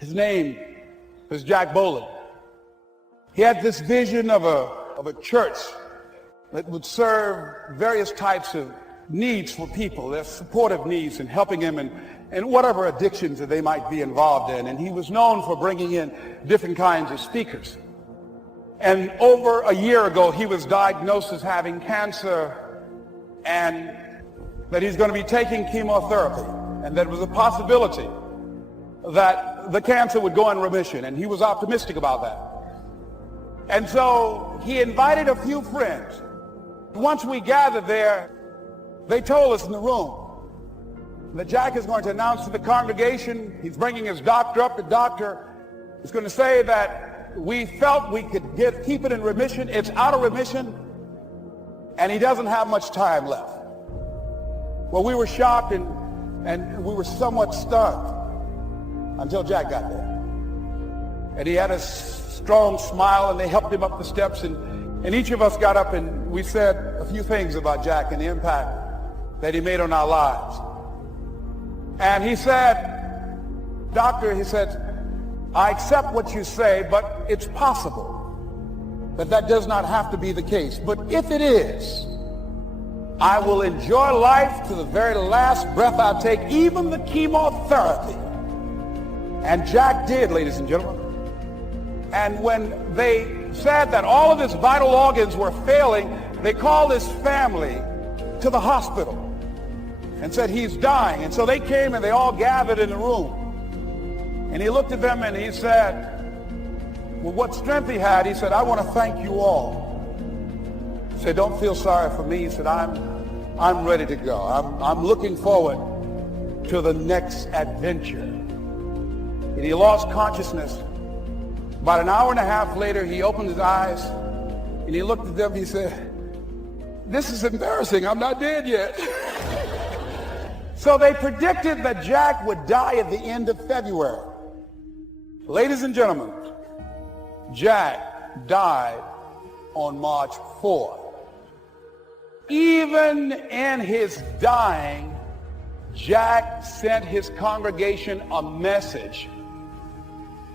His name was Jack Boland. He had this vision of a church that would serve various types of needs for people, their supportive needs, and helping them in whatever addictions that they might be involved in. And he was known for bringing in different kinds of speakers. And over a year ago, he was diagnosed as having cancer, and that he's going to be taking chemotherapy, and that it was a possibility that the cancer would go in remission, and he was optimistic about that. And so he invited a few friends. Once we gathered there, they told us in the room that Jack is going to announce to the congregation, he's bringing his doctor up. The doctor is going to say that we felt we could keep it in remission. It's out of remission, and he doesn't have much time left. Well, we were shocked and we were somewhat stunned until Jack got there. And he had a strong smile, and they helped him up the steps, and each of us got up and we said a few things about Jack and the impact that he made on our lives. And he said, "Doctor," he said, "I accept what you say, but it's possible that does not have to be the case. But if it is, I will enjoy life to the very last breath I take, even the chemotherapy." And Jack did, ladies and gentlemen. And when they said that all of his vital organs were failing, they called his family to the hospital and said, "He's dying." And so they came and they all gathered in the room. And he looked at them and he said, well, what strength he had, he said, "I want to thank you all." He said, "Don't feel sorry for me." He said, I'm ready to go. I'm looking forward to the next adventure. And he lost consciousness. About an hour and a half later, he opened his eyes and he looked at them. He said, "This is embarrassing. I'm not dead yet." So they predicted that Jack would die at the end of February. Ladies and gentlemen, Jack died on March 4th. Even in his dying, Jack sent his congregation a message.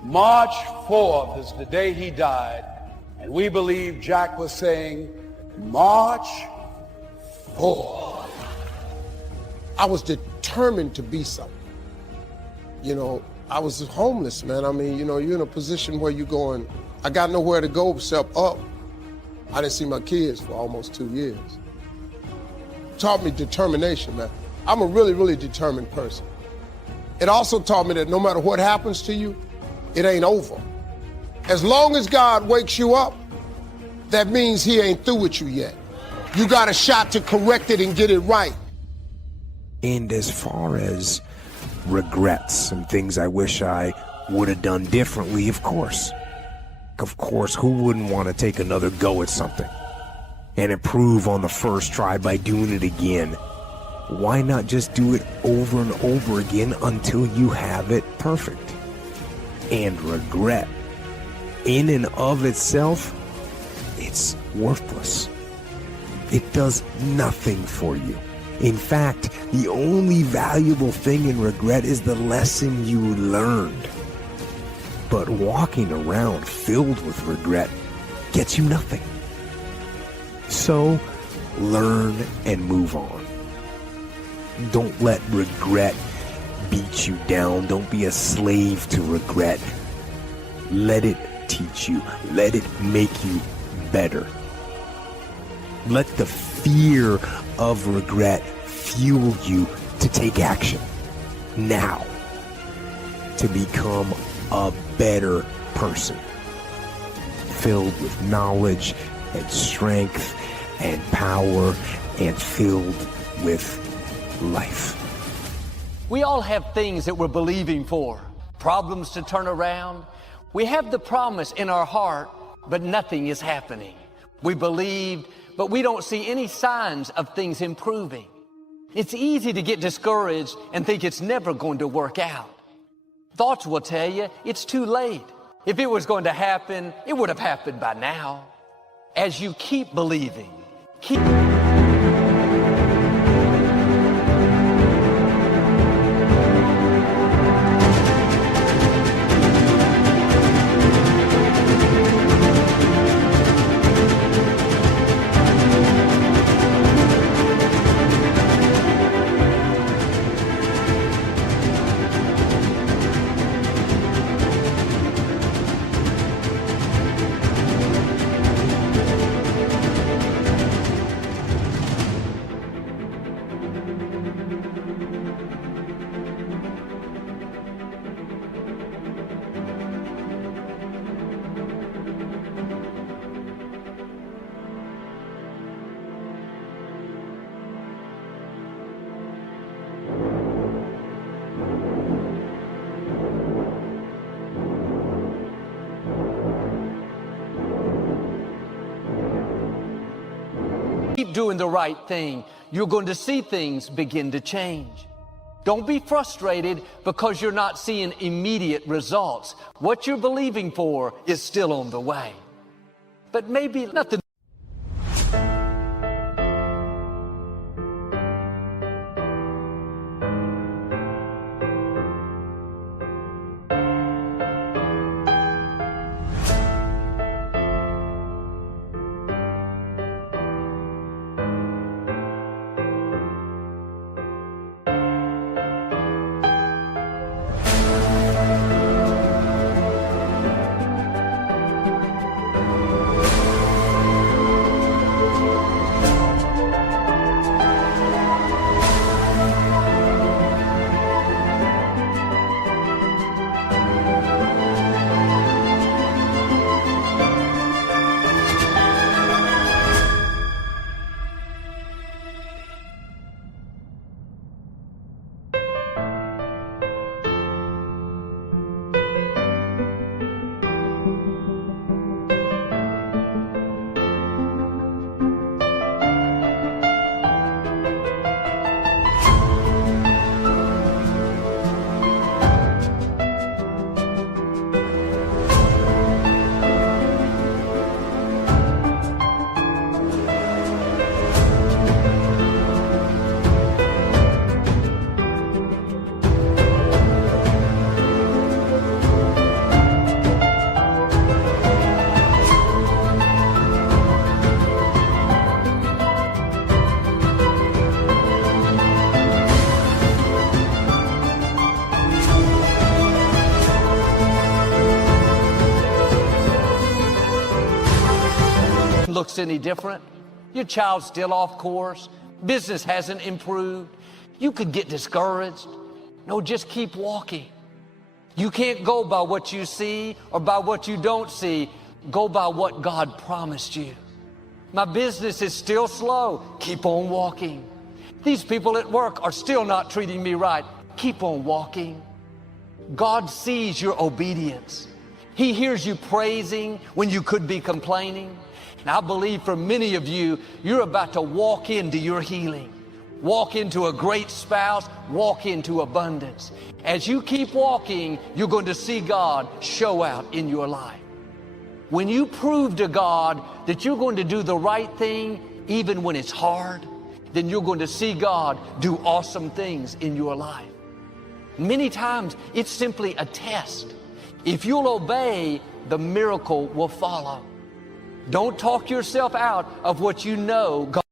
March 4th is the day he died, and we believe Jack was saying, March 4th. I was determined to be something. I was homeless, man. I mean, you're in a position where you're going, I got nowhere to go except up. I didn't see my kids for almost 2 years. Taught me determination, man. I'm a really, really determined person. It also taught me that no matter what happens to you, it ain't over. As long as God wakes you up, that means he ain't through with you yet. You got a shot to correct it and get it right. And as far as regrets and things I wish I would have done differently, of course, who wouldn't want to take another go at something and improve on the first try by doing it again? Why not just do it over and over again until you have it perfect? And regret, in and of itself, it's worthless. It does nothing for you. In fact, the only valuable thing in regret is the lesson you learned. But walking around filled with regret gets you nothing. So, learn and move on. Don't let regret beat you down. Don't be a slave to regret. Let it teach you. Let it make you better. Let the fear of regret fuel you to take action now, to become a better person, filled with knowledge and strength and power and filled with life. We all have things that we're believing for, problems to turn around. We have the promise in our heart, but nothing is happening. We believed, but we don't see any signs of things improving. It's easy to get discouraged and think it's never going to work out. Thoughts will tell you it's too late. If it was going to happen, it would have happened by now. As you keep believing, keep... doing the right thing, you're going to see things begin to change. Don't be frustrated because you're not seeing immediate results. What you're believing for is still on the way. But maybe nothing. Looks any different. Your child's still off course. Business hasn't improved. You could get discouraged. No, just keep walking. You can't go by what you see or by what you don't see. Go by what God promised you. My business is still slow. Keep on walking. These people at work are still not treating me right. Keep on walking. God sees your obedience. He hears you praising when you could be complaining. And I believe for many of you, you're about to walk into your healing, walk into a great spouse, walk into abundance. As you keep walking, you're going to see God show out in your life. When you prove to God that you're going to do the right thing, even when it's hard, then you're going to see God do awesome things in your life. Many times, it's simply a test. If you'll obey, the miracle will follow. Don't talk yourself out of what you know God.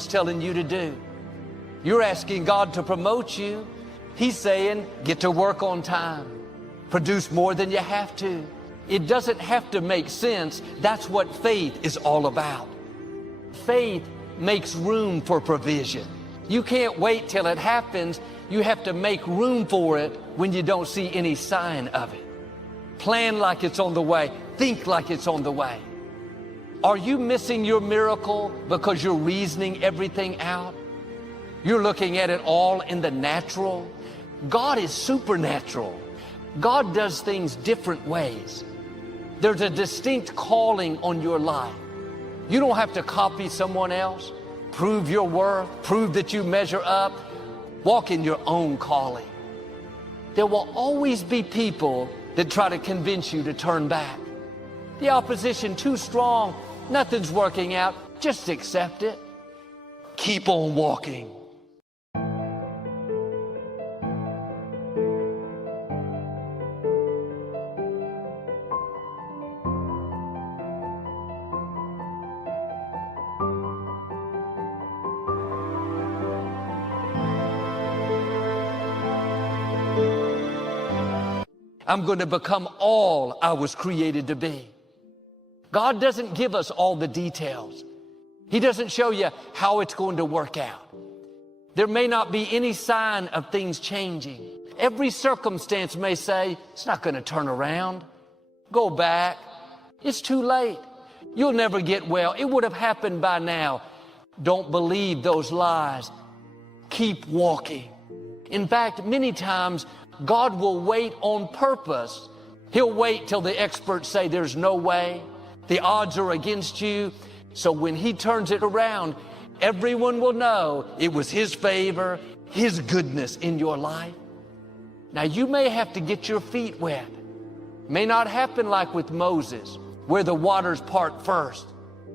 is telling you to do. You're asking God to promote you. He's saying, get to work on time. Produce more than you have to. It doesn't have to make sense. That's what faith is all about. Faith makes room for provision. You can't wait till it happens. You have to make room for it when you don't see any sign of it. Plan like it's on the way. Think like it's on the way. Are you missing your miracle because you're reasoning everything out? You're looking at it all in the natural. God is supernatural. God does things different ways. There's a distinct calling on your life. You don't have to copy someone else, prove your worth, prove that you measure up. Walk in your own calling. There will always be people that try to convince you to turn back. The opposition too strong, nothing's working out, just accept it. Keep on walking. I'm going to become all I was created to be. God doesn't give us all the details. He doesn't show you how it's going to work out. There may not be any sign of things changing. Every circumstance may say, it's not going to turn around. Go back. It's too late. You'll never get well. It would have happened by now. Don't believe those lies. Keep walking. In fact, many times, God will wait on purpose. He'll wait till the experts say there's no way. The odds are against you. So when He turns it around, everyone will know it was His favor, His goodness in your life. Now you may have to get your feet wet. May not happen like with Moses, where the waters part first.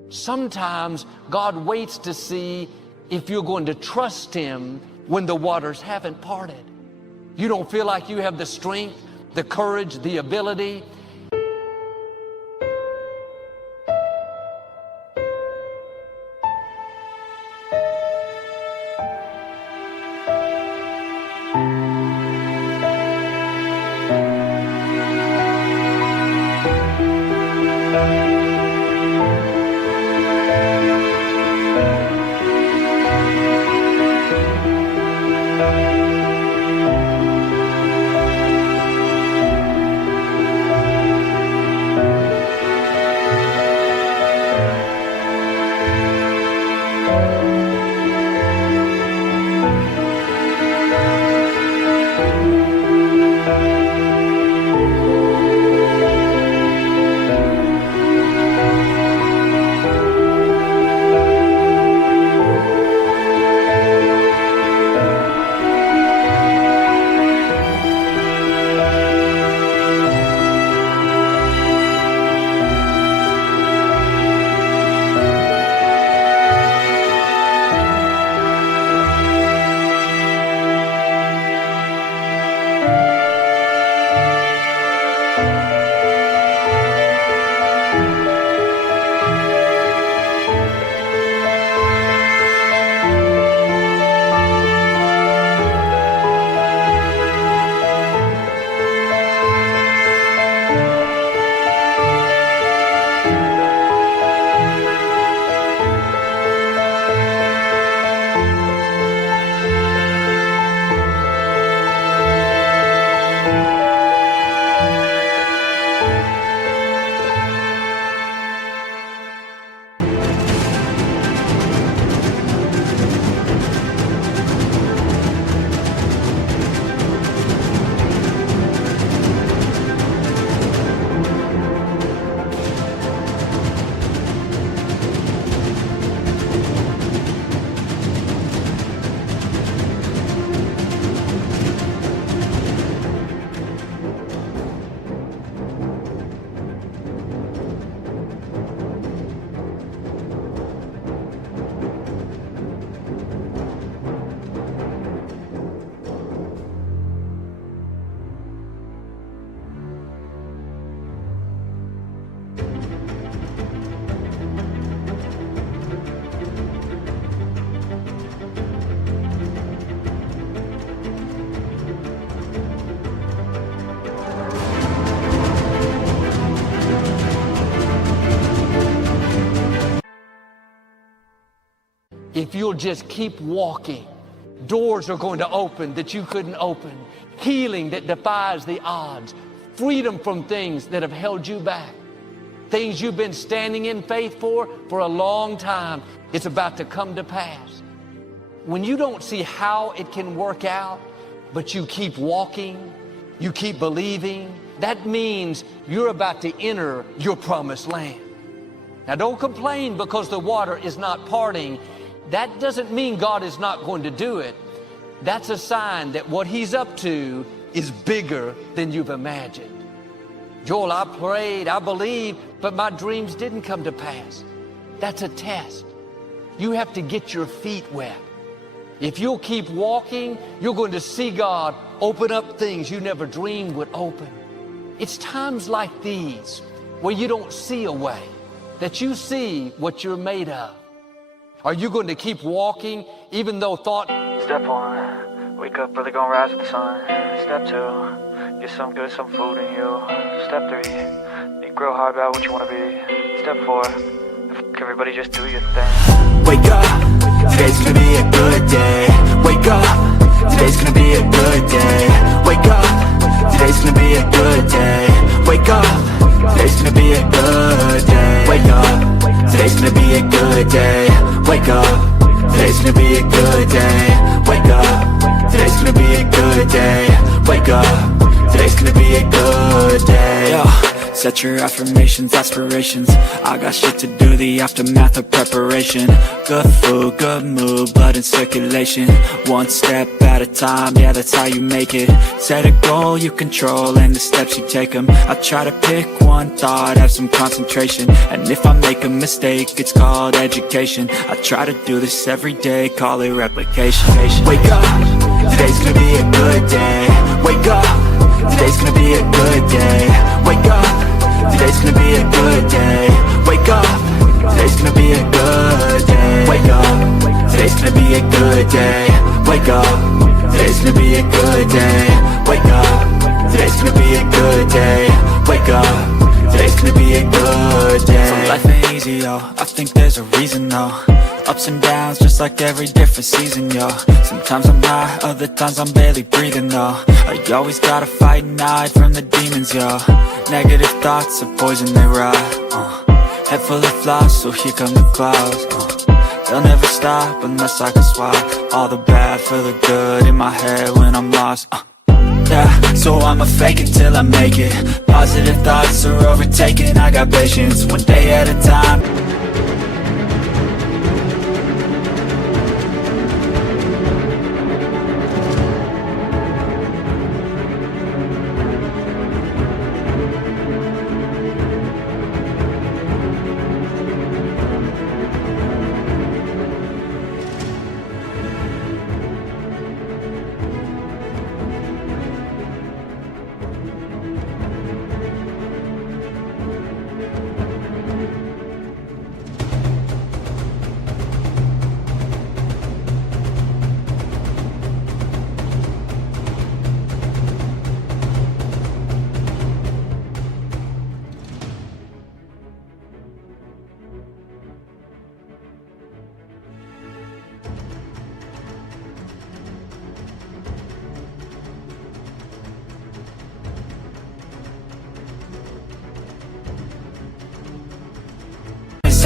Sometimes God waits to see if you're going to trust Him when the waters haven't parted. You don't feel like you have the strength, the courage, the ability. if you'll just keep walking, doors are going to open that you couldn't open. Healing that defies the odds. Freedom from things that have held you back. Things you've been standing in faith for a long time. It's about to come to pass. When you don't see how it can work out, but you keep walking, you keep believing, that means you're about to enter your promised land. Now don't complain because the water is not parting. That doesn't mean God is not going to do it. That's a sign that what He's up to is bigger than you've imagined. Joel, I prayed, I believed, but my dreams didn't come to pass. That's a test. You have to get your feet wet. If you'll keep walking, you're going to see God open up things you never dreamed would open. It's times like these where you don't see a way, that you see what you're made of. Are you going to keep walking even though thought... Step 1, wake up early, gonna rise with the sun. Step 2, get some good, some food in you. Step 3, think real hard about what you wanna be. Step 4, everybody just do your thing. Wake up, today's gonna be a good day. Wake up, today's gonna be a good day. Wake up, today's gonna be a good day. Wake up, today's gonna be a good day. Wake up, today's gonna be a good day. Wake up, today's gonna be a good day. Wake up, today's gonna be a good day. Wake up, today's gonna be a good day. Yo, set your affirmations, aspirations. I got shit to do, the aftermath of preparation. Good food, good mood, blood in circulation. One step at a time, yeah, that's how you make it. Set a goal you control and the steps you take them. I try to pick one thought, have some concentration. And if I make a mistake, it's called education. I try to do this every day, call it replication. Wake up, today's gonna be a good day. Wake up, today's gonna be a good day. Wake up, today's gonna be a good day. Wake up, today's gonna be a good day. Wake up, today's gonna be a good day. Wake up, today's gonna be a good day. Wake up, today's gonna be a good day. Wake up, today's gonna be a good day. So life ain't easy, yo, I think there's a reason, though. Ups and downs, just like every different season, yo. Sometimes I'm high, other times I'm barely breathing, though. I always gotta fight and hide from the demons, yo. Negative thoughts are poison, they rot. Head full of flaws, so here come the clouds. They'll never stop unless I can swap all the bad for the good in my head when I'm lost. Yeah, so I'ma fake it till I make it. Positive thoughts are overtaken, I got patience, one day at a time.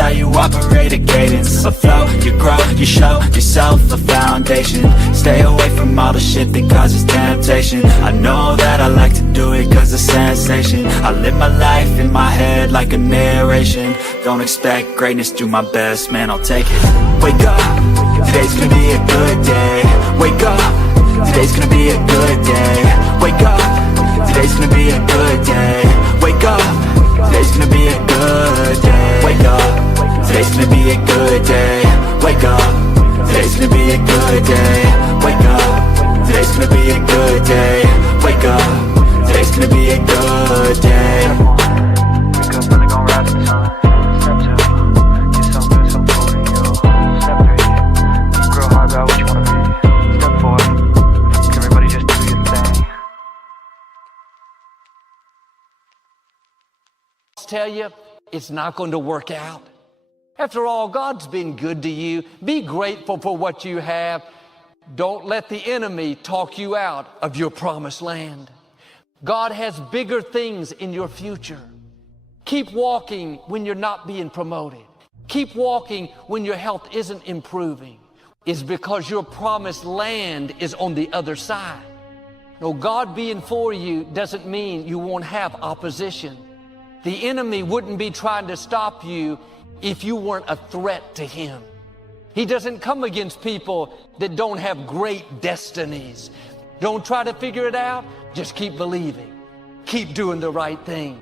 How you operate a cadence, a flow, you grow, you show yourself a foundation. Stay away from all the shit that causes temptation. I know that I like to do it cause it's sensation. I live my life in my head like a narration. Don't expect greatness, do my best, man, I'll take it. Wake up, today's gonna be a good day. Wake up, today's gonna be a good day. Wake up, today's gonna be a good day. Wake up, today's gonna be a good day. Wake up, today's gonna be a good day. Wake up, today's gonna be a good day. Wake up, today's gonna be a good day. Wake up, today's gonna be a good day. Wake up early, gonna rise with the sun. Step 2, get some good, some food in you. Step 3, think real hard about what you wanna be. Step 4, everybody just do your thing. Tell you, it's not going to work out. After all, God's been good to you. Be grateful for what you have. Don't let the enemy talk you out of your promised land. God has bigger things in your future. Keep walking when you're not being promoted. Keep walking when your health isn't improving. It's because your promised land is on the other side. No, God being for you doesn't mean you won't have opposition. The enemy wouldn't be trying to stop you if you weren't a threat to him. He doesn't come against people that don't have great destinies. Don't try to figure it out. Just keep believing. Keep doing the right thing.